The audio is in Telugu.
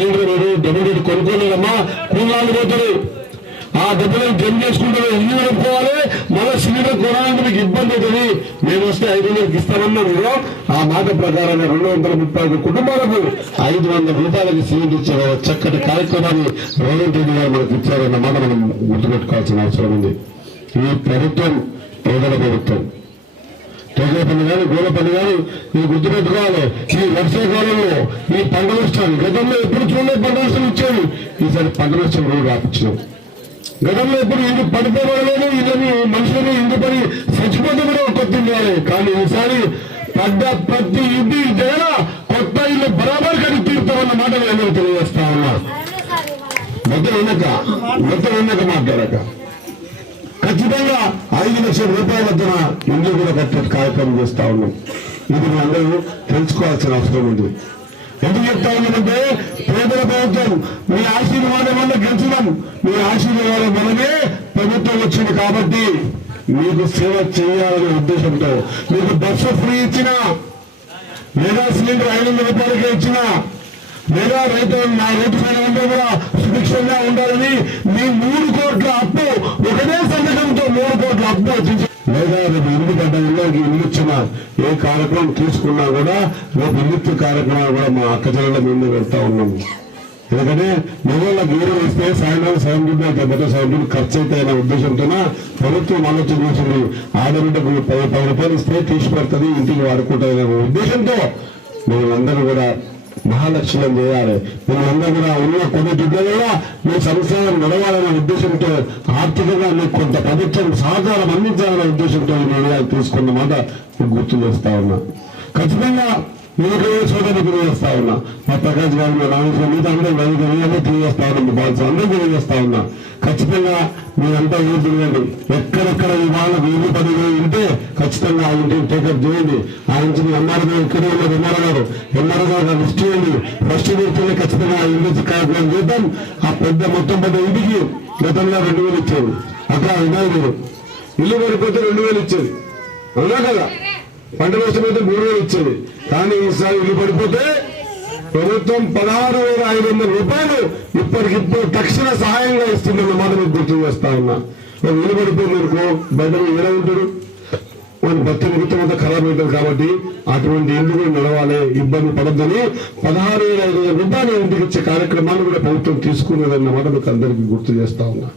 సిలిండర్ డబ్బులు కొనుక్కోలేదమ్మా కూలాలు పోతారు ఆ డబ్బులను జమ చేసుకుంటే ఇల్లు నడుపుకోవాలి మళ్ళీ సిలిండర్ కొనాలంటే మీకు ఇబ్బంది అవుతుంది మేము వస్తే 500కి ఇస్తామన్నా మీరు ఆ మాట ప్రకారంగా 235 కుటుంబాలకు 500 రూపాయలకి సిలిండర్ ఇచ్చారు చక్కటి కార్యక్రమాన్ని రేవంత్ రెడ్డి గారు మనకు ఇచ్చారన్న మాట మనం గుర్తుపెట్టుకోవాల్సిన అవసరం ఉంది ఈ ప్రభుత్వం పేదల ప్రభుత్వం తోగపల్లి కానీ గోలపల్లి కానీ మీరు గుర్తుపెట్టుకోవాలి ఈ వర్షాకాలంలో ఈ పంట నష్టాలు గతంలో ఎప్పుడు చూడలేదు పంట నష్టం ఇచ్చేది ఈసారి పంట నష్టం రోడ్డు రాపించినాం గతంలో ఎప్పుడు ఇంటి పడిపోవడలేదు ఇదని మనుషులని ఇంటి పడి చచ్చిపోతే కూడా కొత్త కానీ ఈసారి పడ్డ ప్రతి ఇంటి దగ్గర కొత్త ఇల్లు బరాబర్ కడిగి తీరుతామన్న మాట నేను తెలియజేస్తా ఉన్నా మొత్తం వెనక మాట్లాడక ఖచ్చితంగా 5 లక్షల రూపాయల వద్దన ఇల్లు కూడా కట్టే కార్యక్రమం చేస్తా ఉన్నాం ఇది మీ అందరూ తెలుసుకోవాల్సిన అవసరం ఉంది ఎందుకు చెప్తా ఉన్నామంటే పేదల ప్రభుత్వం మీ ఆశీర్వాదం వల్ల గెలిచడం మీ ఆశీర్వాదం వల్లనే ప్రభుత్వం వచ్చింది కాబట్టి మీకు సేవ చేయాలనే ఉద్దేశంతో మీకు బస్సు ఫ్రీ ఇచ్చిన లేదా సిలిండర్ 500 రూపాయలకే ఇచ్చిన లేదా రైతు నా రైతు సైన్యంతో కూడా సుభిక్షంగా ఉండాలని మీ 3 కోట్ల అప్పు ఒకటే సంతకంతో 3 కోట్ల అప్పు లేదా రేపు ఇల్లు పడ్డంలో ఇల్లు ఇచ్చిన ఏ కార్యక్రమం తీసుకున్నా కూడా రేపు ఇల్లు కార్యక్రమాలు కూడా మా అక్క చెల్లెల ముందు వెళ్తా ఉన్నాము ఎందుకంటే మగవాళ్ళకి ఏదో ఇస్తే సాయంత్రం 7 ఖర్చు అయితే అనే ఉద్దేశంతోన ప్రభుత్వం ఆలోచన చేసింది ఆడబిడ్డకు 10 రూపాయలు ఇస్తే తీసి పెడుతుంది ఇంటికి వాడుకుంటారనే ఉద్దేశంతో మేమందరూ కూడా మహాలక్ష్యం చేయాలి మేమందరూ కూడా ఉన్న కొన్ని దుడ్లలో మీ సంస్థలను నడవాలనే ఉద్దేశంతో ఆర్థికంగా మీకు కొంత ప్రభుత్వం సహకారం అందించాలనే ఉద్దేశంతో నిర్ణయాలు తీసుకున్న మాట గుర్తు చేస్తా ఉన్నా ఖచ్చితంగా మీకు సోదరులు తెలియజేస్తా ఉన్నా మా ప్రకాష్ గారు మా నాగేశ్వర మీతో అందరూ తెలియజేస్తా ఉన్నా మీ బాల్స్ అందరూ తెలియజేస్తా ఉన్నా ఖచ్చితంగా మీరంతా ఊరుతుంది ఎక్కడెక్కడ ఈ వాళ్ళకు ఇల్లు పని ఉంటే ఖచ్చితంగా ఆ ఇంటిని టేకప్ చేయండి ఆ ఇంటిని ఎంఆర్ గారు ఇక్కడే ఉన్నారు ఎంఆర్ గారు లిస్ట్ చేయండి ఫస్ట్ వీక్లో ఖచ్చితంగా ఆ ఇంటి కార్యక్రమం చేద్దాం ఆ మొత్తం పెద్ద ఇంటికి గతంలో 2000 ఇచ్చేది అక్కడ వినాయకుడు ఇల్లు పడిపోతే 2000 ఇచ్చేది అవునా కదా పంట నష్టం అయితే 3000 ఇచ్చేది కానీ ఈసారి ఇల్లు పడిపోతే ప్రభుత్వం 16,500 రూపాయలు ఇప్పటికిప్పుడు తక్షణ సహాయంగా ఇస్తుందన్న మాట మీకు గుర్తు చేస్తా ఉన్నా ఇల్లు పడిపోయింది అనుకో బయట ఎలా ఉంటారు మన భక్తి నిమిత్తం అంతా ఖరాబ్ అవుతుంది కాబట్టి అటువంటి ఇల్లు కూడా నడవాలి ఇబ్బంది పడద్దని 16,500 రూపాయలు ఇంటికి ఇచ్చే కార్యక్రమాన్ని కూడా ప్రభుత్వం తీసుకునేదన్న మాట మీకు అందరికీ గుర్తు చేస్తా ఉన్నా